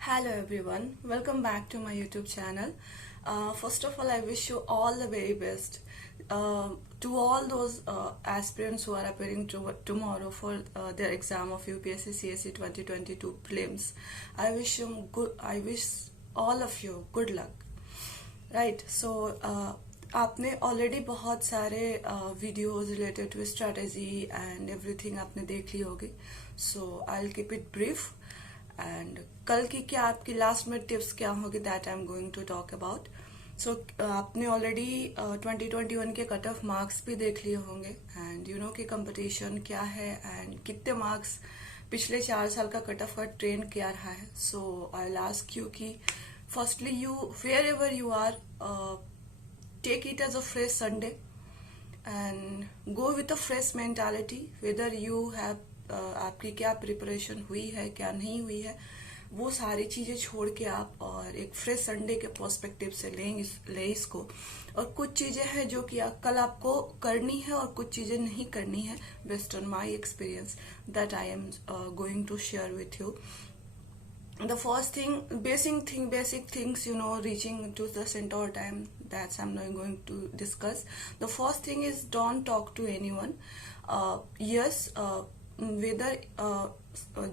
Hello everyone, welcome back to my YouTube channel. First of all, I wish you all the very best. To all those aspirants who are appearing tomorrow for their exam of UPSC CSE 2022 prelims, I wish all of you good luck. Right so आपने already बहुत सारे videos related to strategy and everything आपने देख ली होगी. So I will keep it brief and कल की क्या आपकी लास्ट में टिप्स क्या होगी that I am going to talk about. So आपने ऑलरेडी 2021 के कट ऑफ मार्क्स भी देख लिए होंगे एंड यू नो कि कंपटीशन क्या है एंड कितने मार्क्स पिछले 4 साल का कट ऑफ का ट्रेंड क्या रहा है. सो आई विल आस्क यू कि firstly you wherever you are, take it as a fresh Sunday and go with a fresh mentality. whether you have आपकी क्या प्रिपरेशन हुई है क्या नहीं हुई है वो सारी चीजें छोड़ के आप और एक फ्रेश संडे के पर्सपेक्टिव से लें इसको. और कुछ चीजें हैं जो कि कल आपको करनी है और कुछ चीजें नहीं करनी है based on my experience that I am going to share with you. The first thing, basic things, you know, reaching to the center time, that's I'm not going to discuss. The first thing is don't talk to anyone. Yes, whether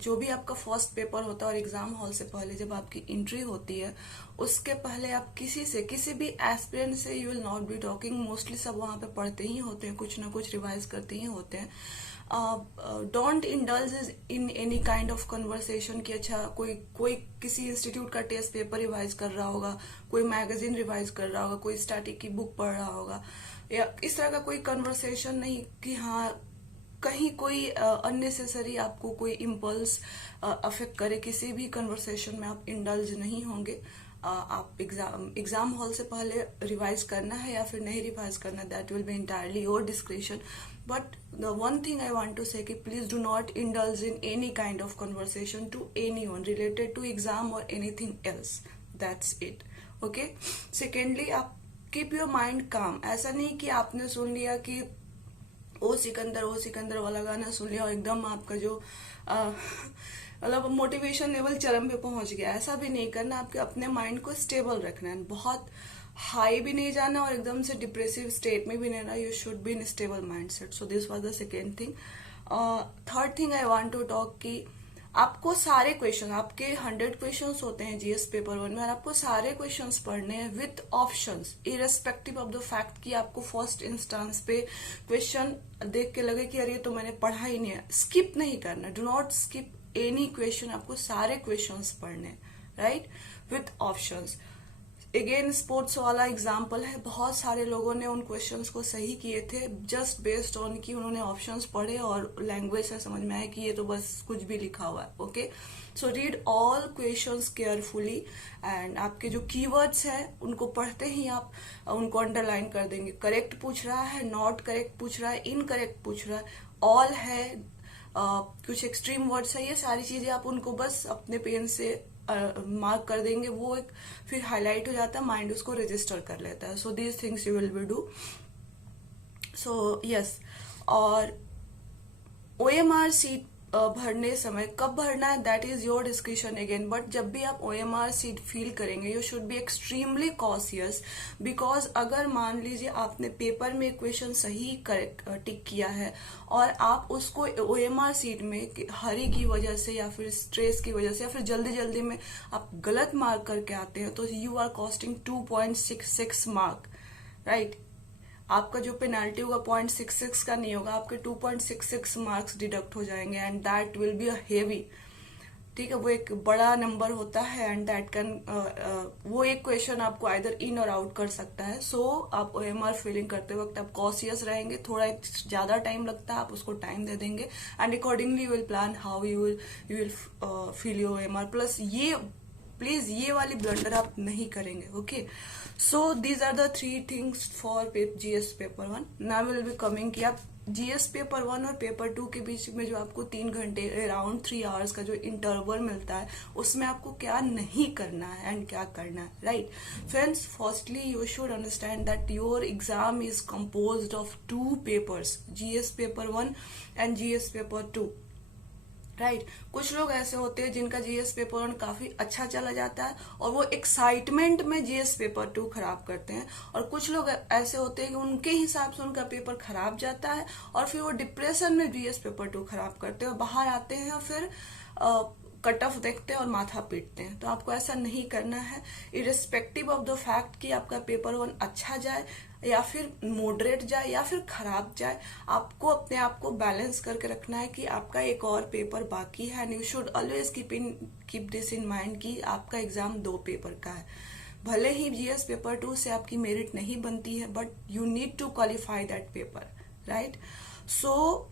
जो भी आपका first paper होता है और exam hall से पहले जब आपकी एंट्री होती है उसके पहले आप किसी भी एस्पिरेंट से you will not be talking. Mostly सब वहां पे पढ़ते ही होते हैं, कुछ ना कुछ रिवाइज करते ही होते हैं. Don't indulge in any kind of conversation कि अच्छा कोई किसी इंस्टीट्यूट का टेस्ट पेपर रिवाइज कर रहा होगा, कोई मैगजीन रिवाइज कर रहा होगा, कोई स्टैटिक की बुक पढ़ रहा होगा, या इस तरह का कोई कन्वर्सेशन नहीं कि हाँ कहीं कोई अननेसेसरी आपको कोई इम्पल्स अफेक्ट करे. किसी भी कन्वर्सेशन में आप इंडल्ज नहीं होंगे. आप एग्जाम हॉल से पहले रिवाइज करना है या फिर नहीं रिवाइज करना that will be entirely your description. But the one thing I want to say कि please do not indulge in any kind of conversation to anyone related to exam और anything else. That's it. Okay. Secondly, आप keep your mind calm. ऐसा नहीं कि आपने सुन लिया कि ओ सिकंदर वाला गाना सुन लिया और एकदम आपका जो मतलब मोटिवेशन लेवल चरम पे पहुंच गया. ऐसा भी नहीं करना. आपके अपने माइंड को स्टेबल रखना है. बहुत हाई भी नहीं जाना और एकदम से डिप्रेसिव स्टेट में भी नहीं रहना. You should be in stable mind set. So this was the second thing. Third thing I want to talk कि आपको सारे क्वेश्चन, आपके 100 क्वेश्चंस होते हैं जीएस पेपर 1 में और आपको सारे क्वेश्चंस पढ़ने हैं with options irrespective of the fact कि आपको फर्स्ट इंस्टांस पे क्वेश्चन देख के लगे कि अरे ये तो मैंने पढ़ा ही नहीं है. स्किप नहीं करना. Do not skip any question. आपको सारे क्वेश्चंस पढ़ने हैं right with options. Again sports वाला एग्जाम्पल है. बहुत सारे लोगों ने उन क्वेश्चंस को सही किए थे जस्ट बेस्ड ऑन कि उन्होंने ऑप्शंस पढ़े और लैंग्वेज से समझ में आया कि ये तो बस कुछ भी लिखा हुआ है. Okay. So read all questions carefully and आपके जो कीवर्ड्स हैं उनको पढ़ते ही आप उनको अंडरलाइन कर देंगे. करेक्ट पूछ रहा है, नॉट करेक्ट पूछ रहा है, इनकरेक्ट पूछ रहा है, ऑल है, कुछ एक्सट्रीम वर्ड्स है, ये सारी चीजें आप उनको बस अपने पेन से मार्क कर देंगे. वो एक फिर हाईलाइट हो जाता है, माइंड उसको रजिस्टर कर लेता है. So these things you will B do. So yes. और ओएमआर सीट भरने समय कब भरना है that is your description again. But जब भी आप ओएमआर सीट फील करेंगे you should be extremely cautious. Because अगर मान लीजिए आपने पेपर में क्वेश्चन सही टिक किया है और आप उसको ओएमआर सीट में हरी की वजह से या फिर स्ट्रेस की वजह से या फिर जल्दी में आप गलत मार्क करके आते हैं तो you are costing 2.66 mark right. आपका जो पेनाल्टी होगा 0.66 का नहीं होगा, आपके 2.66 मार्क्स डिडक्ट हो जाएंगे and that will be a heavy. ठीक है. वो एक बड़ा नंबर होता है एंड दैट कैन वो एक क्वेश्चन आपको आइदर इन और आउट कर सकता है. सो आप ओएमआर फिलिंग करते वक्त आप कॉशियस रहेंगे. थोड़ा ज्यादा टाइम लगता है, आप उसको टाइम दे देंगे and accordingly you will plan how you will fill your OMR. Plus ये प्लीज ये वाली ब्लंडर आप नहीं करेंगे. Okay. So these are the 3 things for GS paper 1. Now will be coming कि आप जीएस पेपर 1 और पेपर 2 के बीच में जो आपको 3 घंटे अराउंड 3 आवर्स का जो इंटरवल मिलता है उसमें आपको क्या नहीं करना है एंड क्या करना है right. Friends, firstly you should understand that your exam is composed of 2 papers, GS paper 1 and GS paper 2. Right कुछ लोग ऐसे होते हैं जिनका जीएस पेपर 1 काफी अच्छा चला जाता है और वो एक्साइटमेंट में जीएस पेपर 2 खराब करते हैं, और कुछ लोग ऐसे होते हैं कि उनके हिसाब से उनका पेपर खराब जाता है और फिर वो डिप्रेशन में जीएस पेपर 2 खराब करते हैं और बाहर आते हैं और फिर कट ऑफ देखते हैं और माथा पीटते हैं। तो आपको ऐसा नहीं करना है, इरिस्पेक्टिव ऑफ द फैक्ट कि आपका पेपर 1 अच्छा जाए या फिर मॉडरेट जाए या फिर खराब जाए, आपको अपने आप को बैलेंस करके रखना है कि आपका एक और पेपर बाकी है। And you should always keep this in mind कि आपका एग्जाम 2 पेपर का है। भले ही जीएस पेपर 2 से आपकी मेरिट नहीं बनती है, but you need to qualify that paper, right. So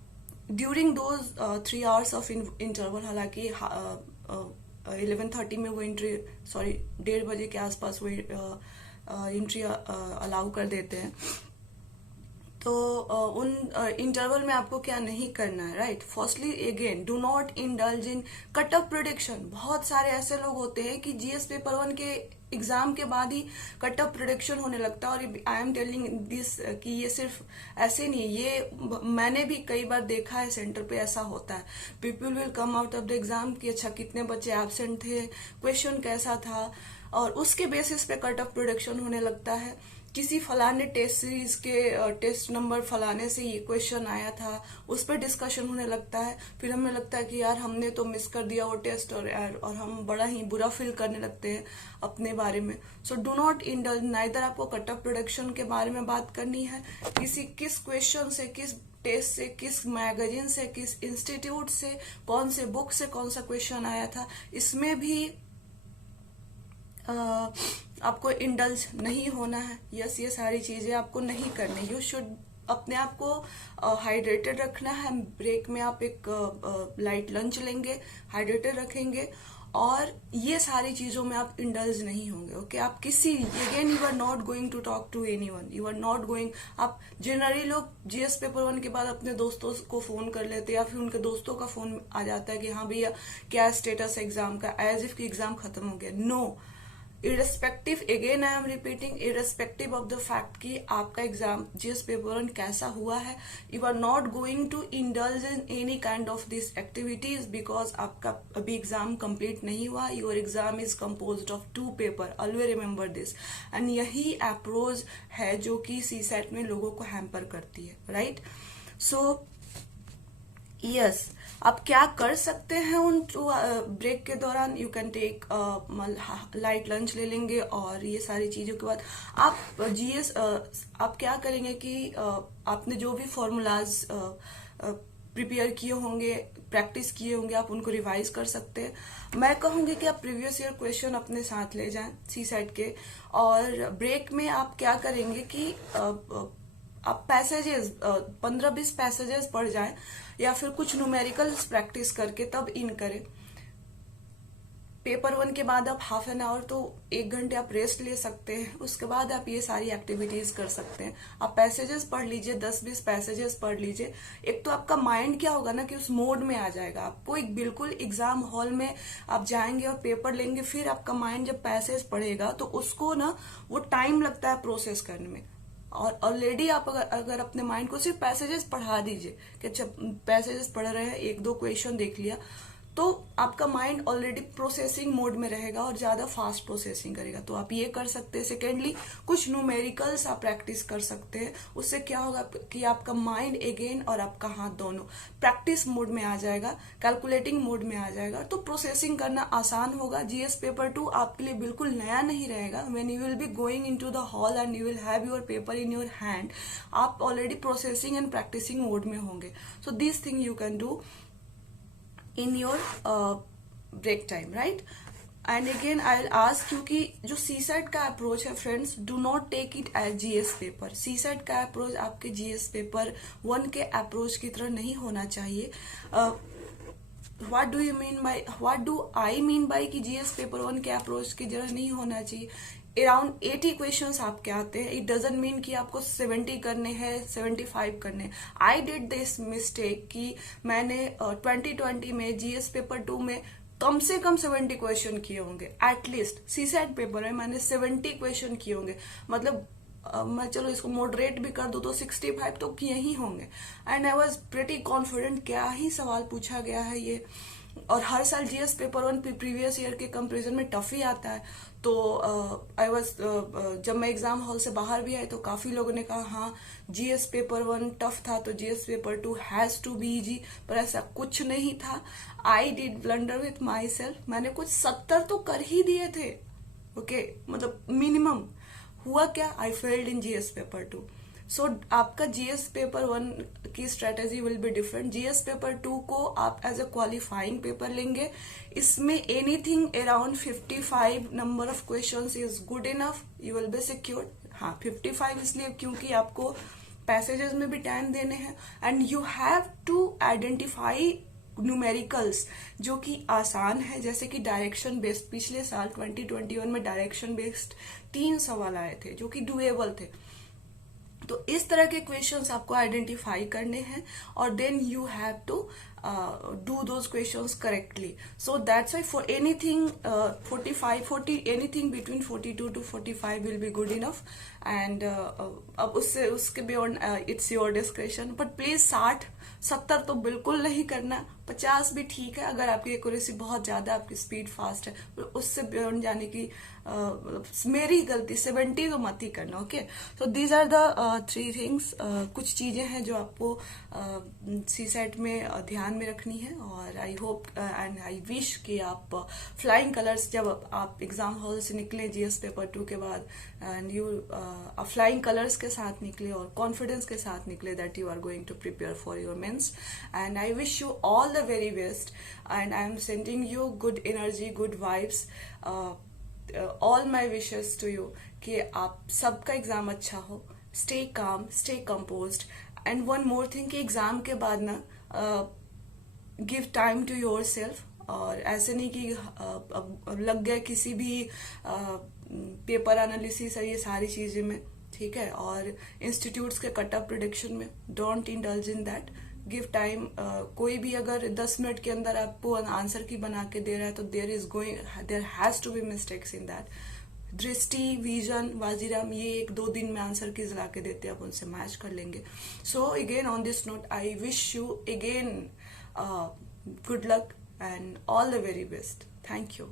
during those 3 hours of interval, हालांकि 11:30 में वो एंट्री, सॉरी 1:30 बजे के आसपास वो एंट्री अलाउ कर देते हैं, तो उन इंटरवल में आपको क्या नहीं करना है, right. Firstly again do not indulge in cut off prediction. बहुत सारे ऐसे लोग होते हैं कि जीएस पेपर 1 के एग्जाम के बाद ही कट ऑफ प्रेडिक्शन होने लगता है, और आई एम टेलिंग दिस कि ये सिर्फ ऐसे नहीं, ये मैंने भी कई बार देखा है, सेंटर पे ऐसा होता है। People will come out of the exam कि अच्छा कितने बच्चे एब्सेंट थे, क्वेश्चन कैसा था, और उसके बेसिस पे कट ऑफ प्रोडक्शन होने लगता है। किसी फलाने टेस्ट सीरीज के टेस्ट नंबर फलाने से ये क्वेश्चन आया था, उस पर डिस्कशन होने लगता है। फिर हमें लगता है कि यार हमने तो मिस कर दिया वो टेस्ट, और हम बड़ा ही बुरा फील करने लगते हैं अपने बारे में। So do not indulge, neither आपको कट ऑफ प्रोडक्शन के बारे में बात करनी है, किस क्वेश्चन से, किस टेस्ट से, किस मैगजीन से, किस इंस्टीट्यूट से, कौन से बुक से कौन सा क्वेश्चन आया था, इसमें भी आपको इंडल्ज नहीं होना है। यस, ये सारी चीजें आपको नहीं करनी। यू शुड अपने आप को हाइड्रेटेड रखना है। ब्रेक में आप एक लाइट लंच लेंगे, हाइड्रेटेड रखेंगे, और ये सारी चीजों में आप इंडल्ज नहीं होंगे। ओके, आप किसी, again you are not going to talk to anyone, you are not going. आप जनरली लोग जीएस पेपर 1 के बाद अपने दोस्तों को फोन कर लेते हैं, या फिर उनके दोस्तों का फोन आ जाता है कि हाँ भैया क्या स्टेटस है एग्जाम का, एज इफ की एग्जाम खत्म हो गया। No, irrespective, again I am repeating, irrespective of the fact कि आपका एग्जाम जीएस पेपर 1 कैसा हुआ है, you are not going to indulge in any kind of this activities, because आपका अभी एग्जाम कंप्लीट नहीं हुआ। Your exam is composed of 2 paper, always remember this. And यही अप्रोच है जो कि सीसेट में लोगों को हैम्पर करती है, राइट। सो यस, आप क्या कर सकते हैं उन ब्रेक के दौरान, you can take light lunch ले लेंगे, और ये सारी चीजों के बाद आप जीएस आप क्या करेंगे कि आपने जो भी फॉर्मूलाज प्रिपेयर किए होंगे, प्रैक्टिस किए होंगे, आप उनको रिवाइज कर सकते हैं। मैं कहूंगी कि आप प्रीवियस ईयर क्वेश्चन अपने साथ ले जाएं सीसेट के, और ब्रेक में आप क्या करेंगे कि आप पैसेजेस 15-20 पैसेजेस पढ़ जाएं, या फिर कुछ न्यूमेरिकल्स प्रैक्टिस करके तब इन करें। पेपर 1 के बाद आप हाफ एन आवर तो 1 घंटे आप रेस्ट ले सकते हैं, उसके बाद आप ये सारी एक्टिविटीज कर सकते हैं। आप पैसेजेस पढ़ लीजिए, 10-20 पैसेजेस पढ़ लीजिए। एक तो आपका माइंड क्या होगा ना कि उस मोड में आ जाएगा। आपको एक बिल्कुल एग्जाम हॉल में आप जाएंगे और पेपर लेंगे, फिर आपका माइंड जब पैसेज पढ़ेगा तो उसको ना वो टाइम लगता है प्रोसेस करने में। और ऑलरेडी आप अगर अपने माइंड को सिर्फ पैसेजेस पढ़ा दीजिए कि अच्छा पैसेजेस पढ़ रहे हैं, 1-2 क्वेश्चन देख लिया, तो आपका माइंड ऑलरेडी प्रोसेसिंग मोड में रहेगा और ज्यादा फास्ट प्रोसेसिंग करेगा। तो आप ये कर सकते हैं। सेकेंडली, कुछ न्यूमेरिकल्स आप प्रैक्टिस कर सकते हैं। उससे क्या होगा कि आपका माइंड अगेन और आपका हाथ दोनों प्रैक्टिस मोड में आ जाएगा, कैलकुलेटिंग मोड में आ जाएगा, तो प्रोसेसिंग करना आसान होगा। जीएस पेपर 2 आपके लिए बिल्कुल नया नहीं रहेगा। When you will be going into the hall and you will have your paper in your hand, आप already processing and practising mode में होंगे। So this thing you can do in your break time, right? And again I'll ask you कि जो CSAT का approach है friends, do not take it as GS paper. CSAT का approach आपके GS paper 1 के approach की तरह नहीं होना चाहिए। what do I mean by कि जीएस पेपर 1 के अप्रोच की तरह नहीं होना चाहिए। अराउंड 80 क्वेश्चंस आपके आते हैं। इट डजंट मीन कि आपको 70 करने हैं, 75 करने। आई डिड दिस मिस्टेक कि मैंने 2020 में जीएस पेपर 2 में कम से कम 70 क्वेश्चन किए होंगे। एटलीस्ट सीसेट पेपर में मैंने 70 क्वेश्चन किए होंगे। मतलब मैं चलो इसको मॉडरेट भी कर दूं तो 65 तो किए ही होंगे। And I was pretty confident, क्या ही सवाल पूछा गया है ये। और हर साल जीएस पेपर 1 प्रीवियस ईयर के कंपैरिजन में टफ ही आता है। तो आई वाज जब मैं एग्जाम हॉल से बाहर भी आई तो काफी लोगों ने कहा हाँ जीएस पेपर 1 टफ था तो GS paper 2 has to be easy, पर ऐसा कुछ नहीं था। I did blunder with my self, मैंने कुछ 70 तो कर ही दिए थे, ओके मतलब मिनिमम। हुआ क्या, I failed in GS paper 2। सो आपका जीएस पेपर 1 की strategy will be different. GS paper 2 को आप एज ए क्वालिफाइंग पेपर लेंगे। इसमें anything around 55 number of questions is good enough, you will B secured. हाँ 55 इसलिए क्योंकि आपको पैसेजेस में भी टाइम देने हैं and you have to identify numericals जो कि आसान है, जैसे कि डायरेक्शन बेस्ड। पिछले साल 2021 में डायरेक्शन बेस्ड 3 सवाल आए थे जो कि डुएबल थे। तो इस तरह के क्वेश्चंस आपको आइडेंटिफाई करने हैं और then you have to do those questions correctly. So that's why for anything 40 anything between 42 to 45 will be good enough. And अब उसके beyond it's your description, but please 60-70 तो बिल्कुल नहीं करना। 50 भी ठीक है अगर आपकी एक्यूरेसी बहुत ज्यादा, आपकी स्पीड फास्ट है, उससे बियॉन्ड जाने की मेरी गलती 70 तो मत ही करना। Okay, so these are the 3 things. कुछ चीजें हैं जो आपको सीसेट में ध्यान में रखनी है और I hope and I wish कि आप फ्लाइंग कलर्स जब आप एग्जाम हॉल से निकले जीएस पेपर 2 के बाद एंड यू फ्लाइंग कलर्स के साथ निकले और कॉन्फिडेंस के साथ निकले that you are going to prepare for your mains. And I wish you all the very best and I am sending you good energy, good vibes, all my wishes to you कि आप सबका exam अच्छा हो। Stay calm, stay composed and one more thing कि exam के बाद ना give time to your self. और ऐसे नहीं कि अब लग गए किसी भी पेपर एनालिसिस है ये सारी चीजें में, ठीक है, और इंस्टीट्यूट्स के कट ऑफ प्रिडिक्शन में, don't indulge in that. Give time. कोई भी अगर 10 मिनट के अंदर आपको आंसर की बना के दे रहा है तो there has to be mistakes in that. Drishti, Vision, Vajiram ये 1-2 दिन में आंसर की ला के देते हैं, आप उनसे मैच कर लेंगे। So again on this note I wish you again good luck and all the very best. Thank you.